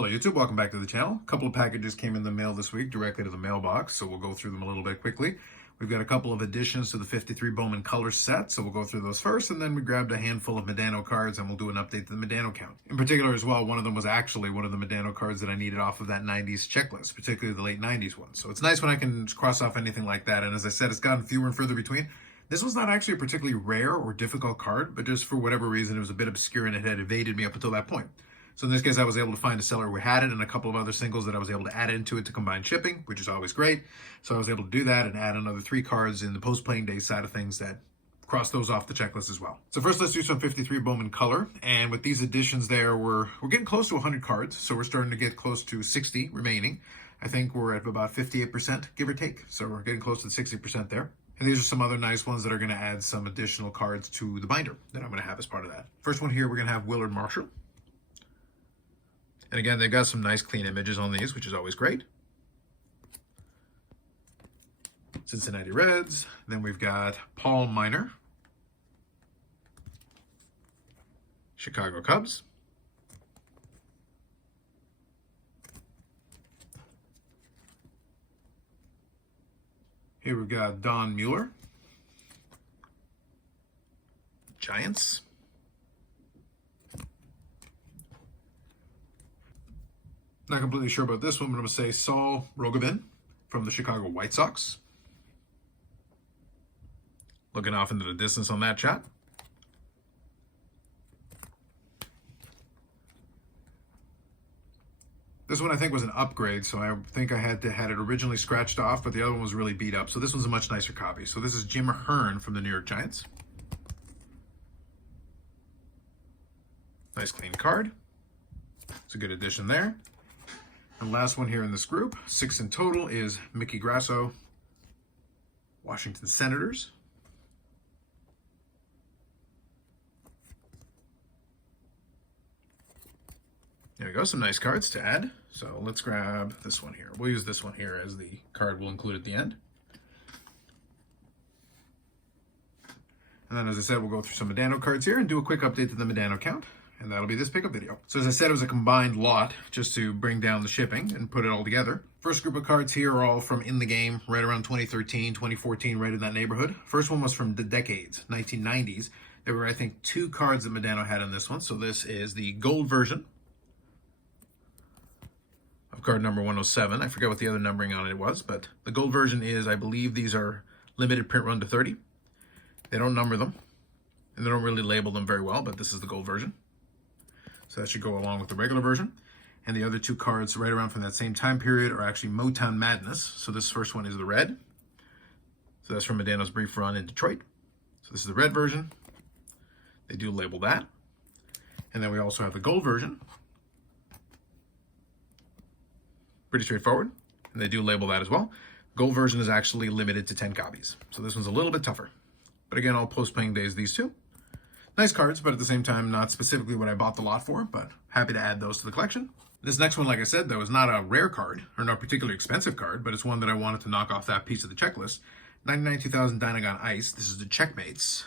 Hello YouTube, welcome back to the channel. A couple of packages came in the mail this week directly to the mailbox, so we'll go through them a little bit quickly. We've got a couple of additions to the 53 Bowman Color set, so we'll go through those first, and then we grabbed a handful of Modano cards and we'll do an update to the Modano count. In particular as well, one of them was actually one of the Modano cards that I needed off of that 90s checklist, particularly the late 90s one. So it's nice when I can cross off anything like that, and as I said, it's gotten fewer and further between. This was not actually a particularly rare or difficult card, but just for whatever reason, it was a bit obscure and it had evaded me up until that point. So in this case, I was able to find a seller who had it and a couple of other singles that I was able to add into it to combine shipping, which is always great. So I was able to do that and add another 3 cards in the post-playing day side of things that cross those off the checklist as well. So first, let's do some 53 Bowman Color. And with these additions there, we're getting close to 100 cards. So we're starting to get close to 60 remaining. I think we're at about 58%, give or take. So we're getting close to the 60% there. And these are some other nice ones that are going to add some additional cards to the binder that I'm going to have as part of that. First one here, we're going to have Willard Marshall. And again, they've got some nice clean images on these, which is always great. Cincinnati Reds. Then we've got Paul Miner. Chicago Cubs. Here we've got Don Mueller. Giants. Not completely sure about this one, but I'm going to say Saul Rogovin from the Chicago White Sox. Looking off into the distance on that chat. This one I think was an upgrade, so I think I had it originally scratched off, but the other one was really beat up. So this one's a much nicer copy. So this is Jim Hearn from the New York Giants. Nice clean card. It's a good addition there. And last one here in this group, 6 in total, is Mickey Grasso, Washington Senators. There we go, some nice cards to add. So let's grab this one here. We'll use this one here as the card we'll include at the end. And then, as I said, we'll go through some Modano cards here and do a quick update to the Modano count. And that'll be this pickup video. So as I said, it was a combined lot just to bring down the shipping and put it all together. First group of cards here are all from in the game, right around 2013, 2014, right in that neighborhood. First one was from the decades, 1990s. There were, I think, 2 cards that Modano had in this one. So this is the gold version of card number 107. I forget what the other numbering on it was, but the gold version is, I believe these are limited print run to 30. They don't number them, and they don't really label them very well, but this is the gold version. So that should go along with the regular version. And the other 2 cards right around from that same time period are actually Motown Madness. So this first one is the red. So that's from Modano's brief run in Detroit. So this is the red version. They do label that. And then we also have the gold version. Pretty straightforward. And they do label that as well. Gold version is actually limited to 10 copies. So this one's a little bit tougher. But again, all post-playing days, these 2. Nice cards, but at the same time, not specifically what I bought the lot for, but happy to add those to the collection. This next one, like I said, though, is not a rare card, or not a particularly expensive card, but it's one that I wanted to knock off that piece of the checklist. 99-2000 Dynagon Ice. This is the Checkmates.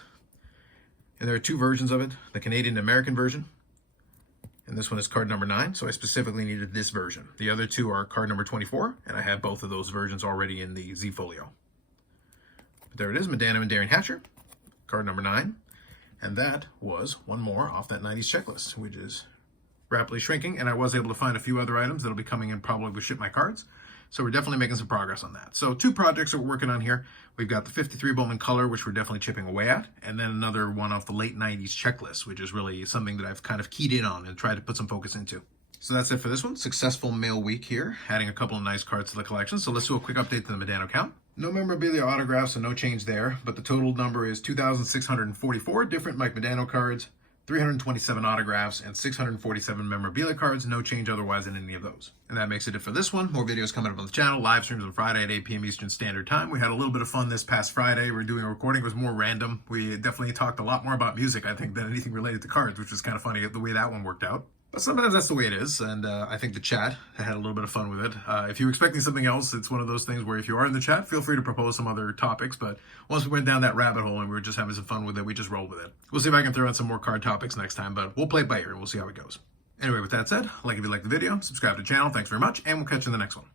And there are 2 versions of it, the Canadian and American version. And this one is card number 9, so I specifically needed this version. The other 2 are card number 24, and I have both of those versions already in the Z Folio. But there it is, Modano and Darian Hatcher, card number 9. And that was one more off that 90s checklist, which is rapidly shrinking. And I was able to find a few other items that'll be coming in probably with Ship My Cards. So we're definitely making some progress on that. So 2 projects that we're working on here. We've got the 53 Bowman Color, which we're definitely chipping away at. And then another one off the late 90s checklist, which is really something that I've kind of keyed in on and tried to put some focus into. So that's it for this one. Successful mail week here, adding a couple of nice cards to the collection. So let's do a quick update to the Modano count. No memorabilia autographs, so no change there, but the total number is 2,644 different Mike Modano cards, 327 autographs, and 647 memorabilia cards. No change otherwise in any of those. And that makes it for this one. More videos coming up on the channel. Live streams on Friday at 8 p.m. Eastern Standard Time. We had a little bit of fun this past Friday. We're doing a recording. It was more random. We definitely talked a lot more about music, I think, than anything related to cards, which was kind of funny the way that one worked out. But sometimes that's the way it is, and I think the chat, I had a little bit of fun with it. If you're expecting something else, it's one of those things where if you are in the chat, feel free to propose some other topics, but once we went down that rabbit hole and we were just having some fun with it, we just rolled with it. We'll see if I can throw in some more card topics next time, but we'll play it by ear and we'll see how it goes. Anyway, with that said, like if you liked the video, subscribe to the channel. Thanks very much, and we'll catch you in the next one.